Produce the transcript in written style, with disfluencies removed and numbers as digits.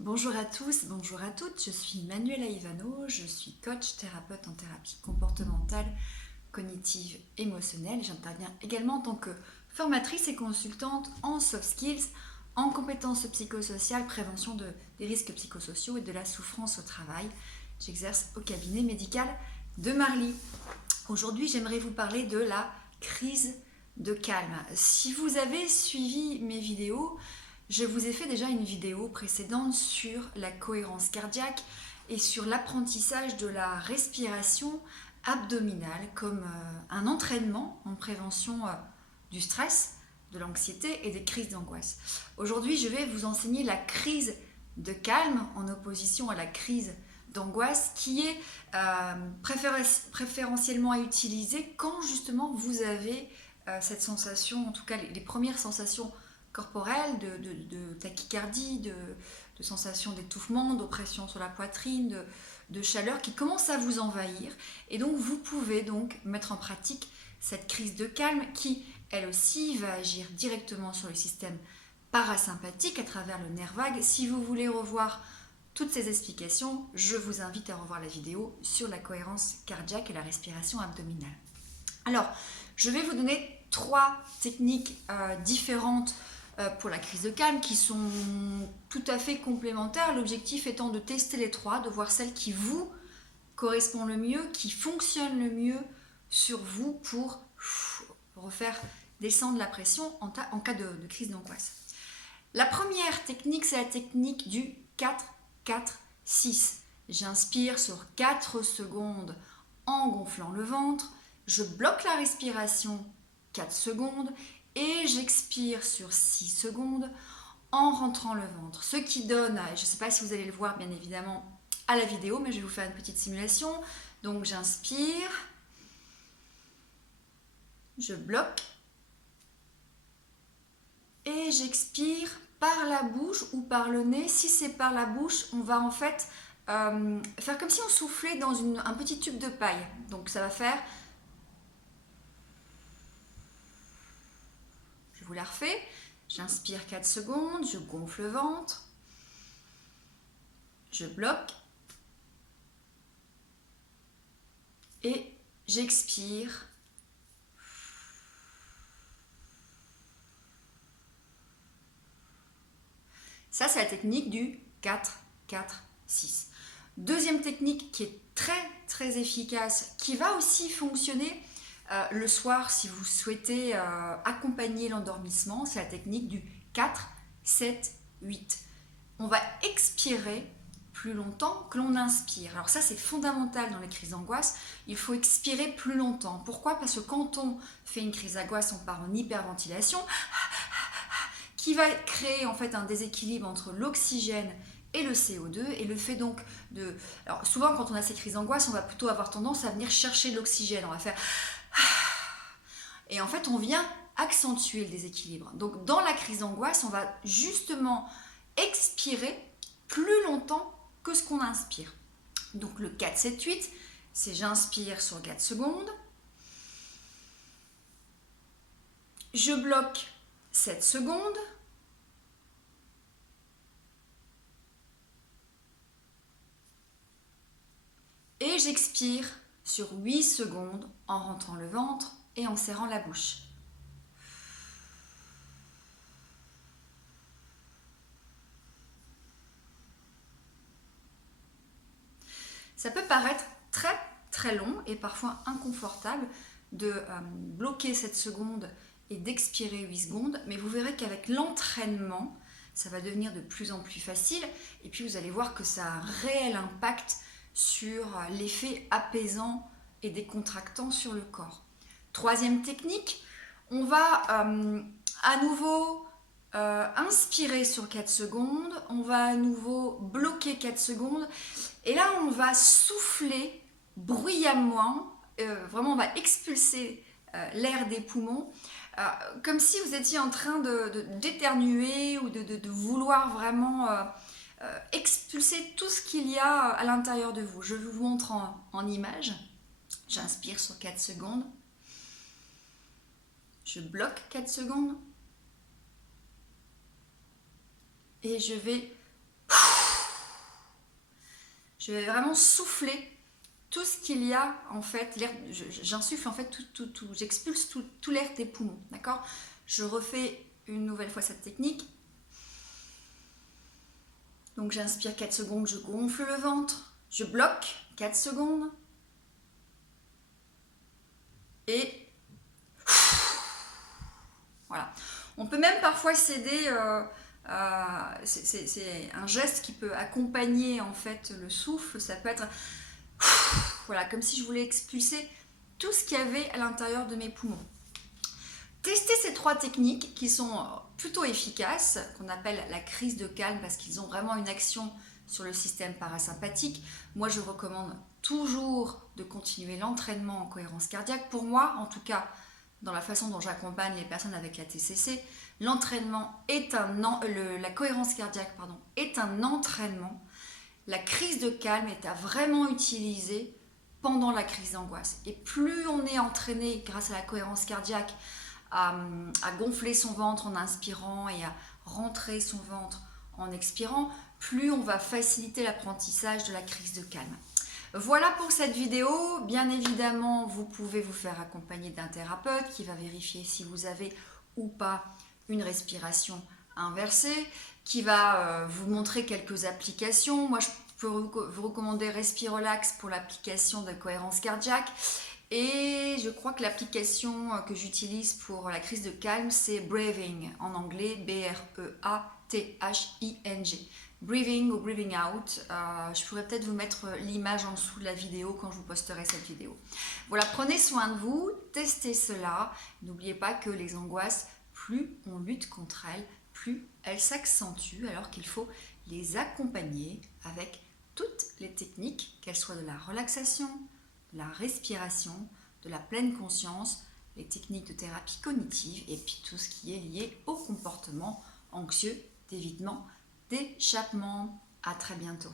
Bonjour à tous, bonjour à toutes, je suis Manuela Ivano, je suis coach thérapeute en thérapie comportementale, cognitive, émotionnelle. J'interviens également en tant que formatrice et consultante en soft skills, en compétences psychosociales, prévention des risques psychosociaux et de la souffrance au travail. J'exerce au cabinet médical de Marly. Aujourd'hui, j'aimerais vous parler de la crise de calme. Si vous avez suivi mes vidéos, je vous ai fait déjà une vidéo précédente sur la cohérence cardiaque et sur l'apprentissage de la respiration abdominale comme un entraînement en prévention du stress, de l'anxiété et des crises d'angoisse. Aujourd'hui, je vais vous enseigner la crise de calme en opposition à la crise d'angoisse qui est préférentiellement à utiliser quand justement vous avez cette sensation, en tout cas les premières sensations corporelle, de tachycardie, de sensation d'étouffement, d'oppression sur la poitrine, de chaleur qui commence à vous envahir. Et donc vous pouvez donc mettre en pratique cette crise de calme qui, elle aussi, va agir directement sur le système parasympathique à travers le nerf vague. Si vous voulez revoir toutes ces explications, je vous invite à revoir la vidéo sur la cohérence cardiaque et la respiration abdominale. Alors, je vais vous donner 3 techniques différentes pour la crise de calme qui sont tout à fait complémentaires. L'objectif étant de tester les 3, de voir celle qui vous correspond le mieux, qui fonctionne le mieux sur vous pour refaire descendre la pression en cas de crise d'angoisse. La première technique, c'est la technique du 4-4-6. J'inspire sur 4 secondes en gonflant le ventre, je bloque la respiration 4 secondes et j'expire sur 6 secondes en rentrant le ventre. Ce qui donne, je ne sais pas si vous allez le voir bien évidemment à la vidéo, mais je vais vous faire une petite simulation. Donc j'inspire, je bloque et j'expire par la bouche ou par le nez. Si c'est par la bouche, on va en fait faire comme si on soufflait dans un petit tube de paille. Donc ça va faire... Je vous la refais. J'inspire 4 secondes, je gonfle le ventre, je bloque et j'expire. Ça, c'est la technique du 4-4-6. Deuxième technique qui est très efficace, qui va aussi fonctionner le soir si vous souhaitez accompagner l'endormissement, c'est la technique du 4-7-8. On va expirer plus longtemps que l'on inspire. Alors ça, c'est fondamental dans les crises d'angoisse. Il faut expirer plus longtemps. Pourquoi ? Parce que quand on fait une crise d'angoisse, on part en hyperventilation qui va créer en fait un déséquilibre entre l'oxygène et le CO2 et le fait donc de... Alors souvent quand on a ces crises d'angoisse, on va plutôt avoir tendance à venir chercher de l'oxygène. On va faire... Et en fait, on vient accentuer le déséquilibre. Donc dans la crise d'angoisse, on va justement expirer plus longtemps que ce qu'on inspire. Donc le 4-7-8, c'est j'inspire sur 4 secondes, je bloque 7 secondes, et j'expire sur 8 secondes en rentrant le ventre et en serrant la bouche. Ça peut paraître très long et parfois inconfortable de bloquer 7 secondes et d'expirer 8 secondes, mais vous verrez qu'avec l'entraînement, ça va devenir de plus en plus facile et puis vous allez voir que ça a un réel impact sur l'effet apaisant et décontractant sur le corps. Troisième technique, on va à nouveau inspirer sur 4 secondes, on va à nouveau bloquer 4 secondes et là on va souffler bruyamment, vraiment on va expulser l'air des poumons comme si vous étiez en train d'éternuer ou de vouloir vraiment expulser tout ce qu'il y a à l'intérieur de vous. Je vous montre en image. J'inspire sur 4 secondes. Je bloque 4 secondes. Et je vais Je vais vraiment souffler tout ce qu'il y a en fait, l'air, j'insuffle en fait j'expulse tout l'air des poumons, d'accord? Je refais une nouvelle fois cette technique. Donc j'inspire 4 secondes, je gonfle le ventre, je bloque 4 secondes et voilà. On peut même parfois s'aider, c'est un geste qui peut accompagner en fait le souffle, ça peut être voilà, comme si je voulais expulser tout ce qu'il y avait à l'intérieur de mes poumons. Testez ces 3 techniques qui sont plutôt efficaces, qu'on appelle la crise de calme parce qu'ils ont vraiment une action sur le système parasympathique. Moi, je recommande toujours de continuer l'entraînement en cohérence cardiaque. Pour moi, en tout cas, dans la façon dont j'accompagne les personnes avec la TCC, l'entraînement est la cohérence cardiaque est un entraînement. La crise de calme est à vraiment utiliser pendant la crise d'angoisse. Et plus on est entraîné grâce à la cohérence cardiaque à gonfler son ventre en inspirant et à rentrer son ventre en expirant, plus on va faciliter l'apprentissage de la crise de calme. Voilà pour cette vidéo. Bien évidemment, vous pouvez vous faire accompagner d'un thérapeute qui va vérifier si vous avez ou pas une respiration inversée, qui va vous montrer quelques applications. Moi, je peux vous recommander Respirelax pour l'application de cohérence cardiaque. Et je crois que l'application que j'utilise pour la crise de calme, c'est Breathing, en anglais, B-R-E-A-T-H-I-N-G. Breathing ou Breathing Out. Je pourrais peut-être vous mettre l'image en dessous de la vidéo quand je vous posterai cette vidéo. Voilà, prenez soin de vous, testez cela. N'oubliez pas que les angoisses, plus on lutte contre elles, plus elles s'accentuent, alors qu'il faut les accompagner avec toutes les techniques, qu'elles soient de la relaxation, de la respiration, de la pleine conscience, les techniques de thérapie cognitive et puis tout ce qui est lié au comportement anxieux, d'évitement, d'échappement. À très bientôt.